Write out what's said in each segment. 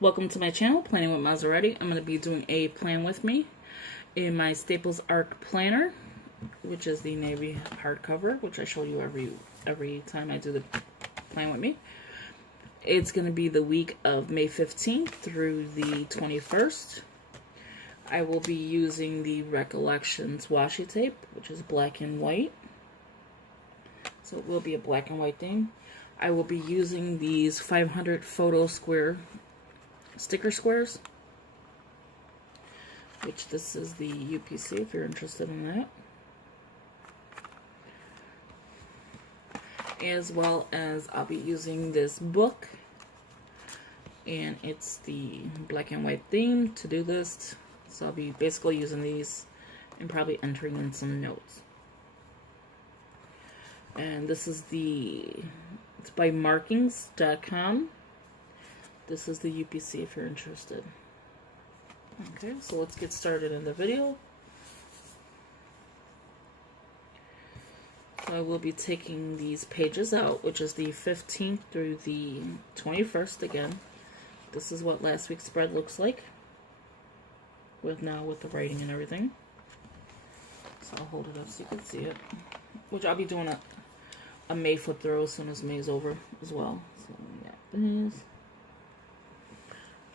Welcome to my channel, Planning with Maserati. I'm going to be doing a plan with me in my Staples Arc Planner, which is the navy hardcover, which I show you every time I do the plan with me. It's going to be the week of May 15th through the 21st. I will be using the Recollections washi tape, which is black and white. So it will be a black and white thing. I will be using these 500 photo square sticker squares, which this is the UPC if you're interested in that, as well as I'll be using this book, and it's the black and white theme to-do list, so I'll be basically using these and probably entering in some notes. And this is it's by markings.com. This is the UPC if you're interested. Okay, so let's get started in the video. So I will be taking these pages out, which is the 15th through the 21st again. This is what last week's spread looks like, with the writing and everything. So I'll hold it up so you can see it. Which I'll be doing a May flip through as soon as May's over as well. So yeah, this,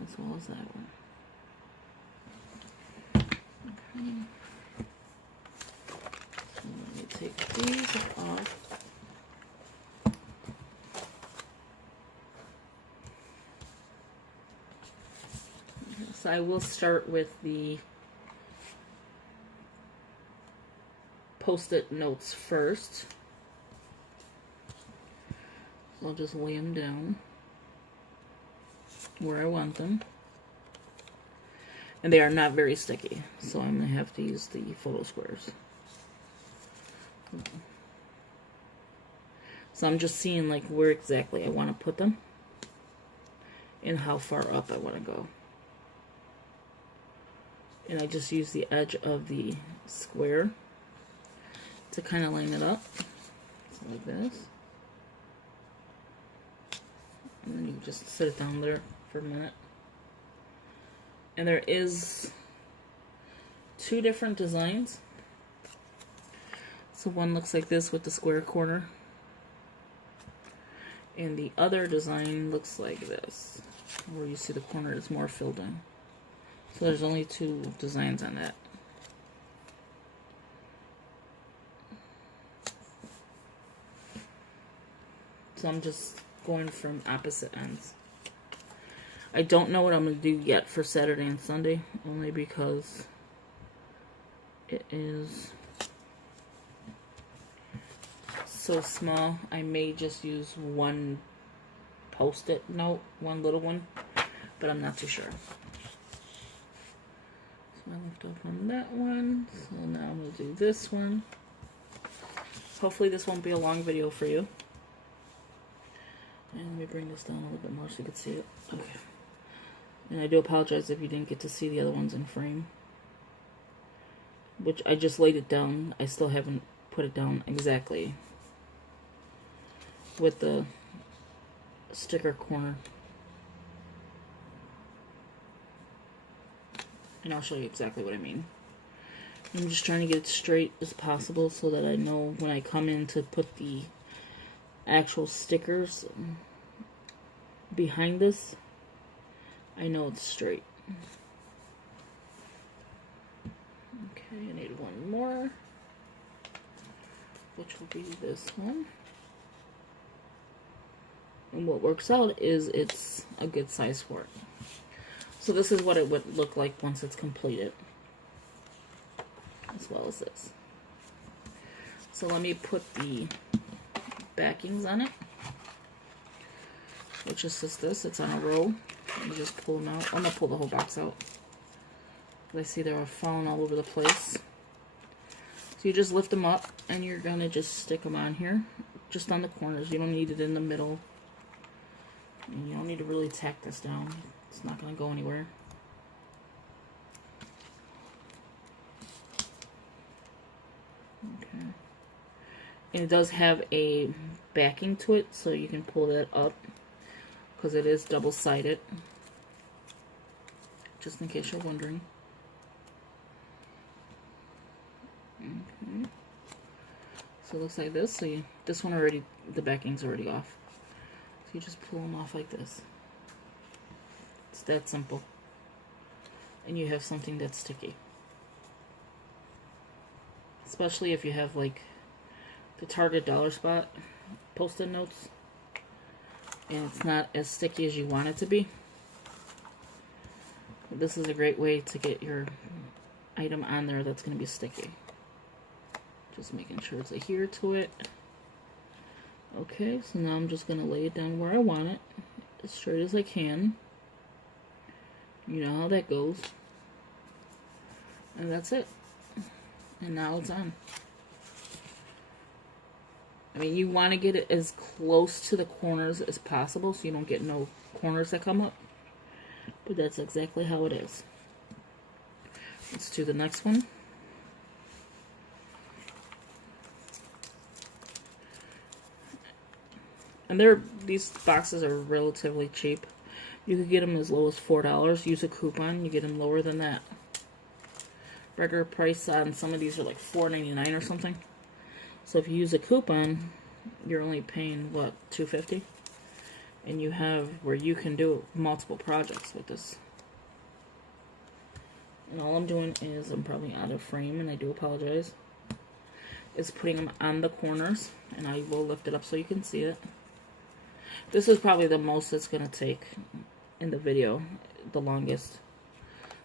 as well as that one. Okay. So let me take these off. So I will start with the post-it notes first. So I'll just lay them down where I want them. And they are not very sticky, so I'm going to have to use the photo squares. So I'm just seeing like where exactly I want to put them and how far up I want to go. And I just use the edge of the square to kind of line it up. So like this. And then you just sit it down there for a minute. And there is two different designs. So one looks like this with the square corner. And the other design looks like this, where you see the corner is more filled in. So there's only two designs on that. So I'm just going from opposite ends. I don't know what I'm going to do yet for Saturday and Sunday, only because it is so small. I may just use one post-it note, one little one, but I'm not too sure. So I left off on that one, so now I'm going to do this one. Hopefully this won't be a long video for you. And let me bring this down a little bit more so you can see it. Okay. And I do apologize if you didn't get to see the other ones in frame. Which I just laid it down. I still haven't put it down exactly with the sticker corner. And I'll show you exactly what I mean. I'm just trying to get it straight as possible so that I know when I come in to put the actual stickers behind this, I know it's straight. Okay, I need one more, which will be this one. And what works out is it's a good size for it. So this is what it would look like once it's completed, as well as this. So let me put the backings on it, which is just this. It's on a row. You just pull them out. I'm going to pull the whole box out. I see they're falling all over the place. So you just lift them up and you're going to just stick them on here, just on the corners. You don't need it in the middle. And you don't need to really tack this down. It's not going to go anywhere. Okay. And it does have a backing to it, so you can pull that up because it is double-sided. just in case you're wondering. Okay. So it looks like this. So this one already, the backing's already off. So you just pull them off like this. It's that simple. And you have something that's sticky. Especially if you have like the Target dollar spot post-it notes and it's not as sticky as you want it to be. This is a great way to get your item on there that's going to be sticky. Just making sure it's adhered to it. Okay, so now I'm just going to lay it down where I want it, as straight as I can. You know how that goes. And that's it. And now it's on. I mean, you want to get it as close to the corners as possible so you don't get no corners that come up. But that's exactly how it is. Let's do the next one. And these boxes are relatively cheap. You could get them as low as $4. Use a coupon, you get them lower than that. Regular price on some of these are like $4.99 or something. So if you use a coupon, you're only paying, what, $2.50? And you have where you can do multiple projects with this. And all I'm doing is, I'm probably out of frame, and I do apologize, is putting them on the corners, and I will lift it up so you can see it. This is probably the most it's going to take in the video, the longest.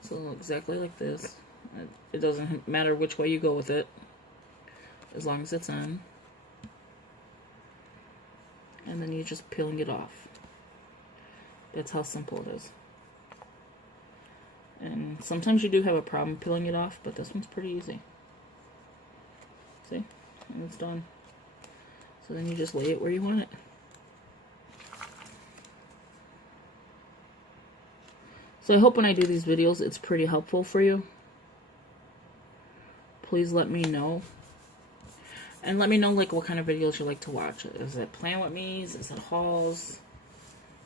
So exactly like this. It doesn't matter which way you go with it, as long as it's on. And then you're just peeling it off. That's how simple it is. And sometimes you do have a problem peeling it off, but this one's pretty easy. See? And it's done. So then you just lay it where you want it. So I hope when I do these videos, it's pretty helpful for you. Please let me know. And let me know like what kind of videos you like to watch. Is it Plan With Me's? Is it hauls?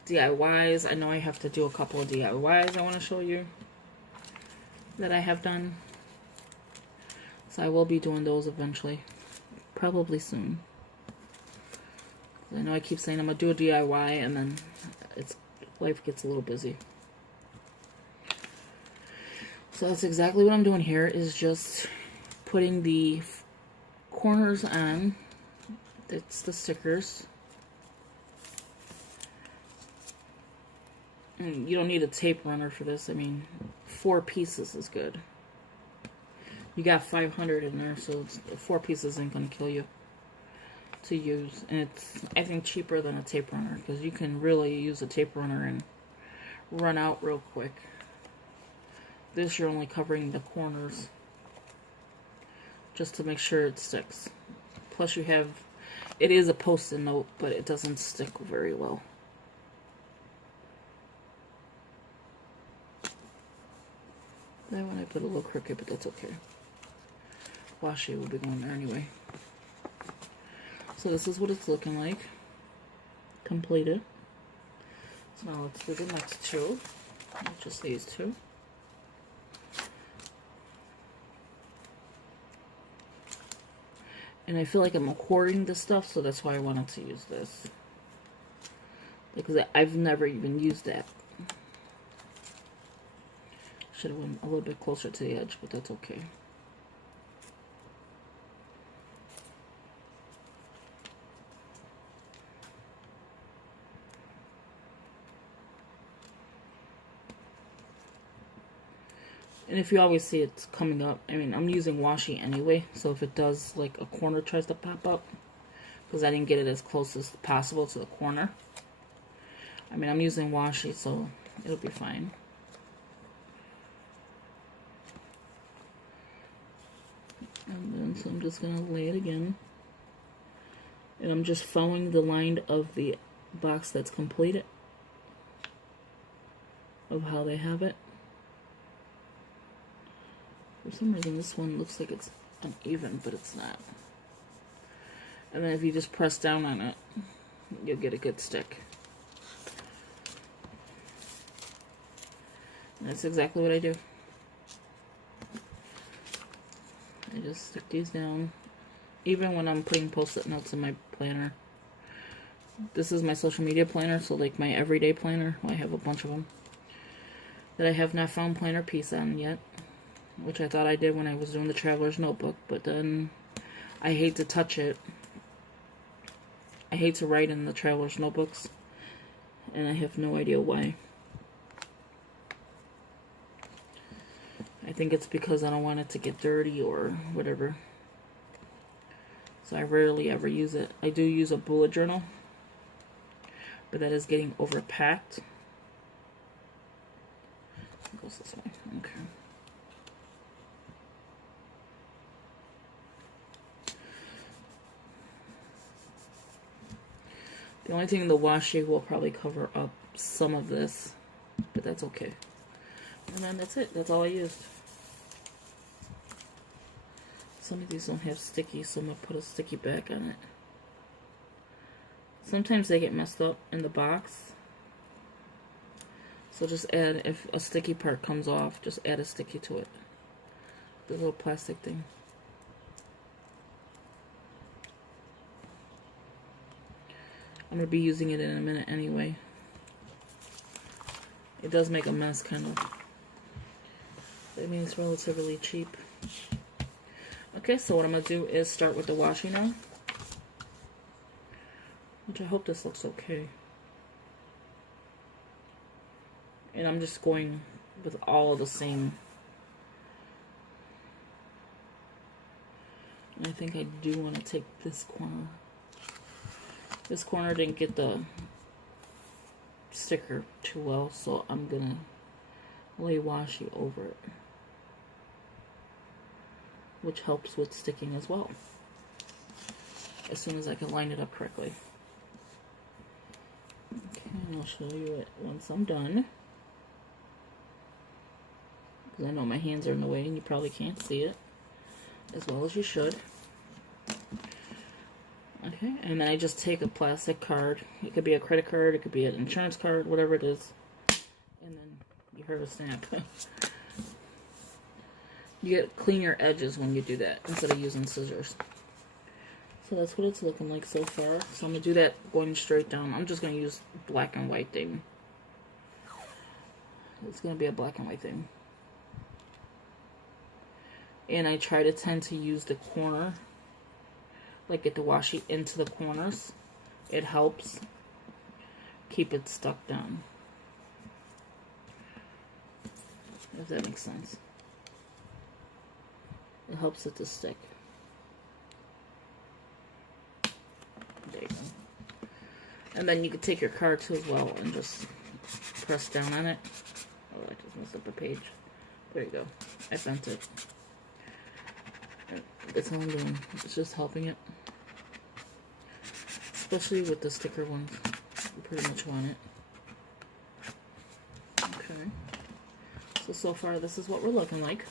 DIYs? I know I have to do a couple of DIYs I want to show you that I have done. So I will be doing those eventually. Probably soon. I know I keep saying I'm going to do a DIY and then life gets a little busy. So that's exactly what I'm doing here, is just putting the corners on. That's the stickers. And you don't need a tape runner for this. I mean, 4 pieces is good. You got 500 in there, so 4 pieces ain't gonna kill you to use. And it's, I think, cheaper than a tape runner, because you can really use a tape runner and run out real quick. This, you're only covering the corners just to make sure it sticks. Plus you have, it is a post-it note, but it doesn't stick very well. That one I put a little crooked, but that's okay. Washi will be going there anyway. So this is what it's looking like. Completed. So now let's do the next 2. Just these 2. And I feel like I'm hoarding this stuff, so that's why I wanted to use this. Because I've never even used that. Should have went a little bit closer to the edge, but that's okay. And if you always see it's coming up, I mean, I'm using washi anyway, so if it does, like, a corner tries to pop up, because I didn't get it as close as possible to the corner. I mean, I'm using washi, so it'll be fine. And then, so I'm just going to lay it again. And I'm just following the line of the box that's completed, of how they have it. For some reason, this one looks like it's uneven, but it's not. And then if you just press down on it, you'll get a good stick. That's exactly what I do. I just stick these down. Even when I'm putting post-it notes in my planner. This is my social media planner, so like my everyday planner. I have a bunch of them that I have not found planner piece on yet, which I thought I did when I was doing the Traveler's Notebook, but then I hate to touch it. I hate to write in the Traveler's Notebooks, and I have no idea why. I think it's because I don't want it to get dirty or whatever. So I rarely ever use it. I do use a bullet journal, but that is getting overpacked. It goes this way. Okay. The only thing, the washi will probably cover up some of this, but that's okay. And then that's it. That's all I used. Some of these don't have sticky, so I'm going to put a sticky back on it. Sometimes they get messed up in the box. So just add, if a sticky part comes off, just add a sticky to it. The little plastic thing. I'm going to be using it in a minute anyway. It does make a mess, kind of. I mean, it's relatively cheap. Okay, so what I'm going to do is start with the washi now. Which I hope this looks okay. And I'm just going with all the same. And I think I do want to take this corner. This corner didn't get the sticker too well, so I'm going to lay washi over it, which helps with sticking as well, as soon as I can line it up correctly. Okay, and I'll show you it once I'm done, because I know my hands are in the way and you probably can't see it as well as you should. Okay, and then I just take a plastic card. It could be a credit card, it could be an insurance card, whatever it is, and then you heard a snap. You get clean your edges when you do that instead of using scissors. So that's what it's looking like so far. So I'm going to do that going straight down. I'm just going to use black and white thing. It's going to be a black and white thing. And I try to tend to use the corner, like get the washi into the corners. It helps keep it stuck down, if that makes sense. It helps it to stick. There you go. And then you can take your card too as well and just press down on it. Oh, I just messed up a page. There you go. I bent it. That's all I'm doing. It's just helping it. Especially with the sticker ones. You pretty much want it. Okay. So far this is what we're looking like.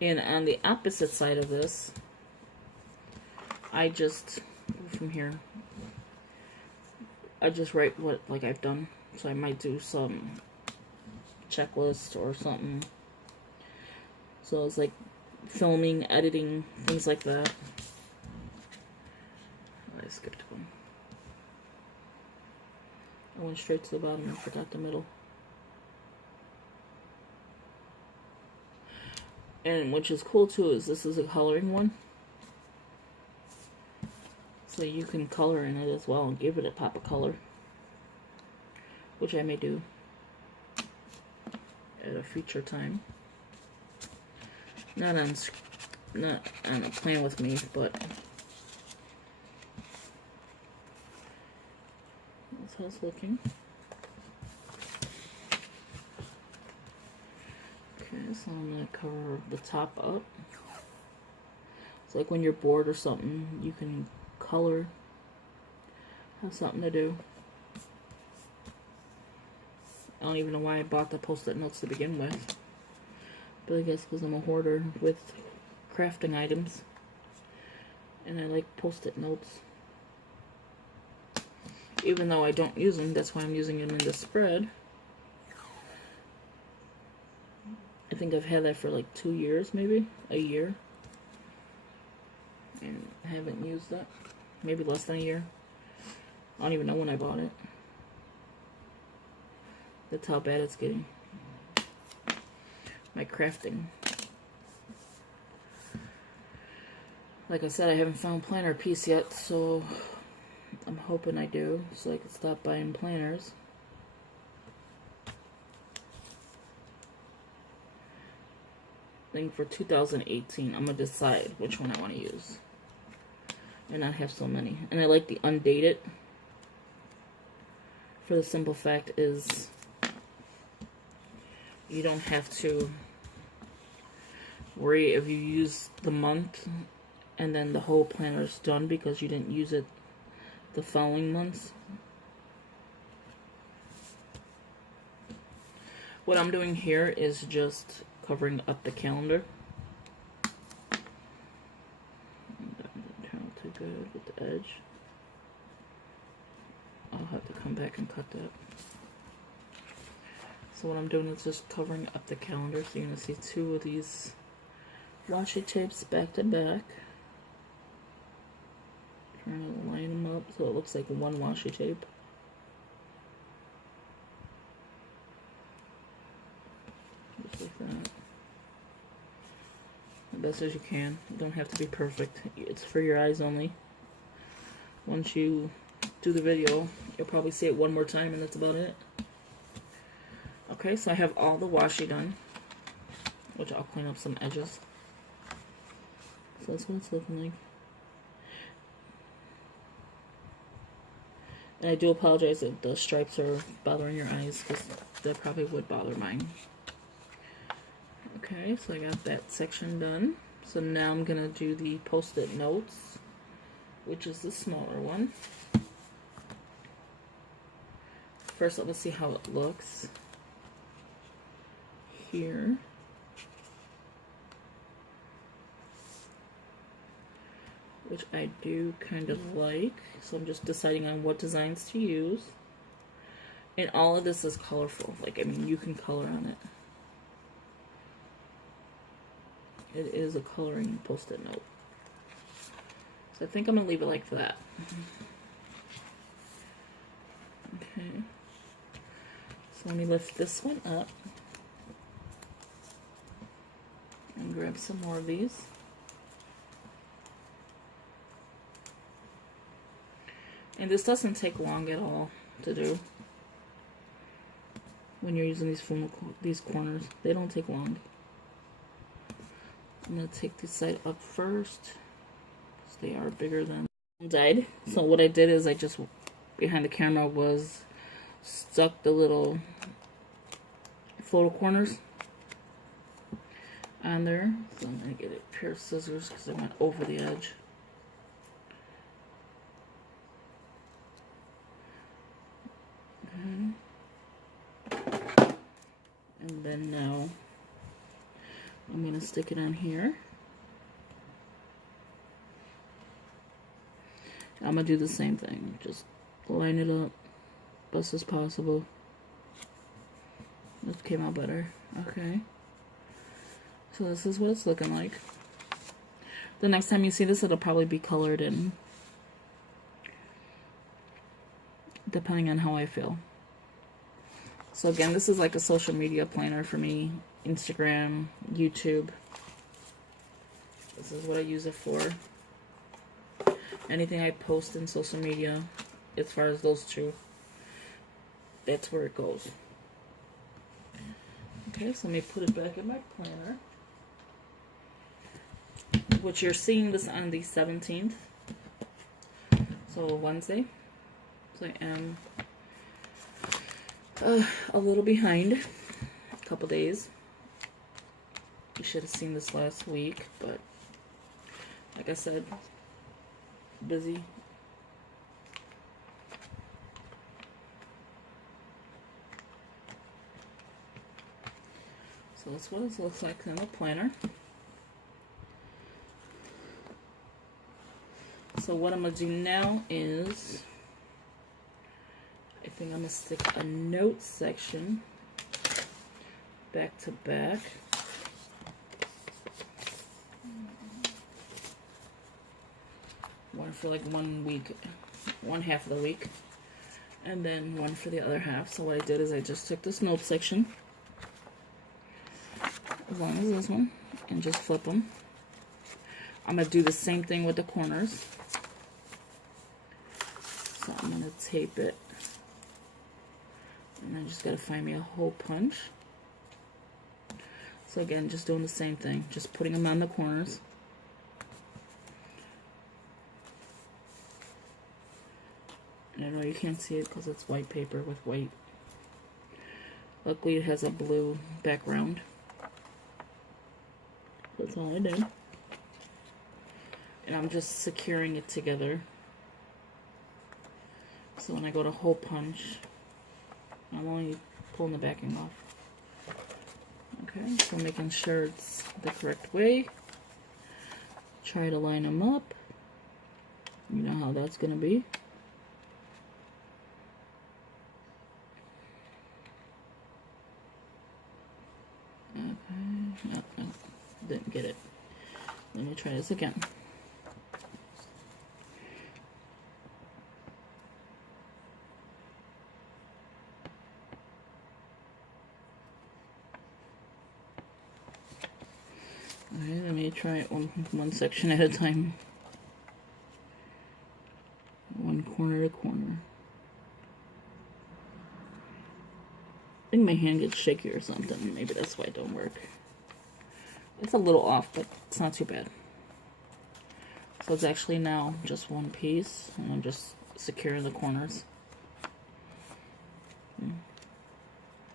And on the opposite side of this, I just, from here, I just write what, like I've done. So I might do some checklist or something. So it's like filming, editing, things like that. Oh, I skipped one. I went straight to the bottom and forgot the middle. And which is cool too is this is a coloring one. So you can color in it as well and give it a pop of color. Which I may do at a future time. Not on a plan with me, but that's how it's looking. Okay, so I'm going to cover the top up. It's like when you're bored or something, you can color, have something to do. I don't even know why I bought the post-it notes to begin with. But I guess because I'm a hoarder with crafting items. And I like post-it notes. Even though I don't use them, that's why I'm using them in the spread. I think I've had that for like 2 years, maybe a year. And I haven't used that. Maybe less than a year. I don't even know when I bought it. That's how bad it's getting. My crafting. Like I said, I haven't found a planner piece yet, so I'm hoping I do, so I can stop buying planners. I think for 2018, I'm going to decide which one I want to use. And not have so many. And I like the undated. For the simple fact is, you don't have to worry if you use the month and then the whole planner is done because you didn't use it the following months. What I'm doing here is just covering up the calendar. Too good with the edge. I'll have to come back and cut that. So what I'm doing is just covering up the calendar. So you're going to see 2 of these washi tapes back to back. Trying to line them up so it looks like one washi tape. Just like that. The best as you can. You don't have to be perfect. It's for your eyes only. Once you do the video, you'll probably see it one more time and that's about it. Okay, so I have all the washi done, which I'll clean up some edges. So that's what it's looking like. And I do apologize if the stripes are bothering your eyes, because that probably would bother mine. Okay, so I got that section done. So now I'm going to do the post-it notes, which is the smaller one. First, let's see how it looks here. Which I do kind of like. So I'm just deciding on what designs to use. And all of this is colorful. Like, I mean, you can color on it. It is a coloring post-it note. So I think I'm going to leave it like that. Okay. So let me lift this one up. And grab some more of these. And this doesn't take long at all to do. When you're using these corners, they don't take long. I'm going to take this side up first, because they are bigger than dyed. So what I did is I just, behind the camera, was stuck the little photo corners on there. So I'm going to get a pair of scissors because I went over the edge. Okay. And then now I'm going to stick it on here. I'm going to do the same thing. Just line it up best as possible. This came out better. Okay. So this is what it's looking like. The next time you see this, it'll probably be colored in, depending on how I feel. So again, this is like a social media planner for me. Instagram, YouTube. This is what I use it for. Anything I post in social media, as far as those two, that's where it goes. Okay, so let me put it back in my planner. Which you're seeing this on the 17th. So Wednesday. So I am a little behind. A couple days. You should have seen this last week, but like I said, busy. So that's what it looks like in the planner. So what I'm going to do now is, I think I'm going to stick a note section back to back. One for like 1 week, one half of the week, and then one for the other half. So what I did is I just took this note section, as long as this one, and just flip them. I'm going to do the same thing with the corners. So I'm going to tape it. And I just got to find me a hole punch. So again, just doing the same thing. Just putting them on the corners. And I know you can't see it because it's white paper with white. Luckily it has a blue background. That's all I did. And I'm just securing it together. So when I go to hole punch, I'm only pulling the backing off. Okay, so making sure it's the correct way. Try to line them up. You know how that's going to be. Okay, no, didn't get it. Let me try this again. Okay, let me try it one section at a time. One corner to corner. I think my hand gets shaky or something. Maybe that's why it don't work. It's a little off, but it's not too bad. So it's actually now just one piece, and I'm just securing the corners.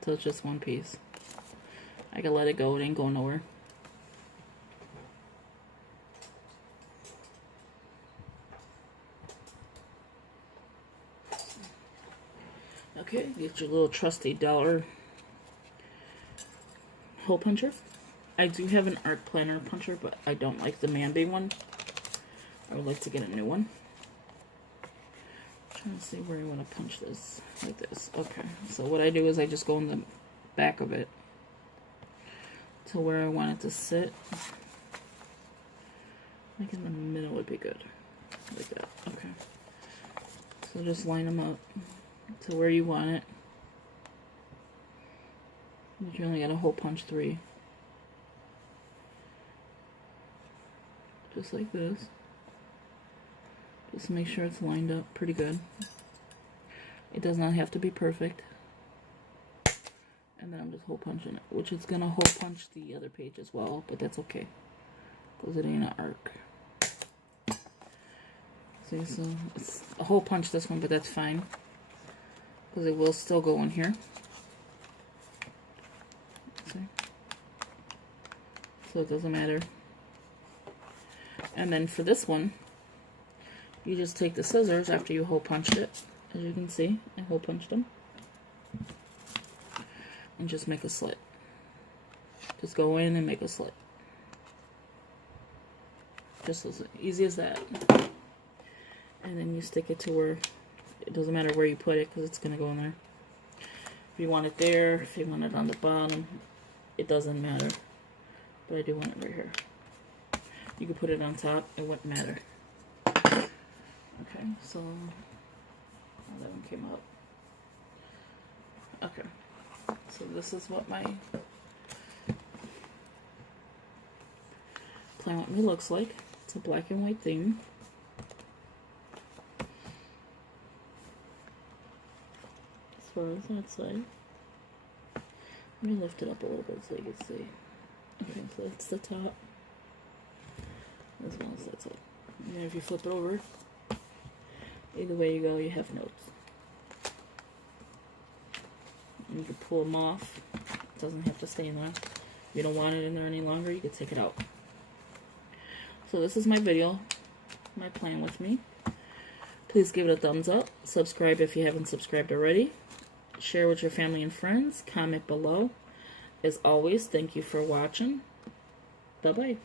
So it's just one piece. I can let it go, it ain't going nowhere. Okay, get your little trusty dollar hole puncher. I do have an art planner puncher, but I don't like the Man-Bay one. I would like to get a new one. I'm trying to see where you want to punch this. Like this. Okay, so what I do is I just go in the back of it to where I want it to sit. Like in the middle would be good. Like that. Okay. So just line them up to where you want it. You only got a hole punch 3. Just like this. Just make sure it's lined up pretty good. It does not have to be perfect. And then I'm just hole punching it, which is gonna hole punch the other page as well, but that's okay, because it ain't an arc. See, so it's a hole punch this one, but that's fine, because it will still go in here. See? So it doesn't matter. And then for this one, you just take the scissors after you hole punched it. As you can see, I hole punched them. And just make a slit. Just go in and make a slit. Just as easy as that. And then you stick it to where, it doesn't matter where you put it, because it's going to go in there. If you want it there, if you want it on the bottom, it doesn't matter. But I do want it right here. You could put it on top, it wouldn't matter. Okay, so oh, that one came up. Okay, so this is what my Plan With Me looks like. It's a black and white theme. As far as that side, let me lift it up a little bit so you can see. Okay, so that's the top. As well as that side. And then if you flip it over, either way you go, you have notes. And you can pull them off. It doesn't have to stay in there. If you don't want it in there any longer, you can take it out. So this is my video, my Plan With Me. Please give it a thumbs up. Subscribe if you haven't subscribed already. Share with your family and friends. Comment below. As always, thank you for watching. Bye-bye.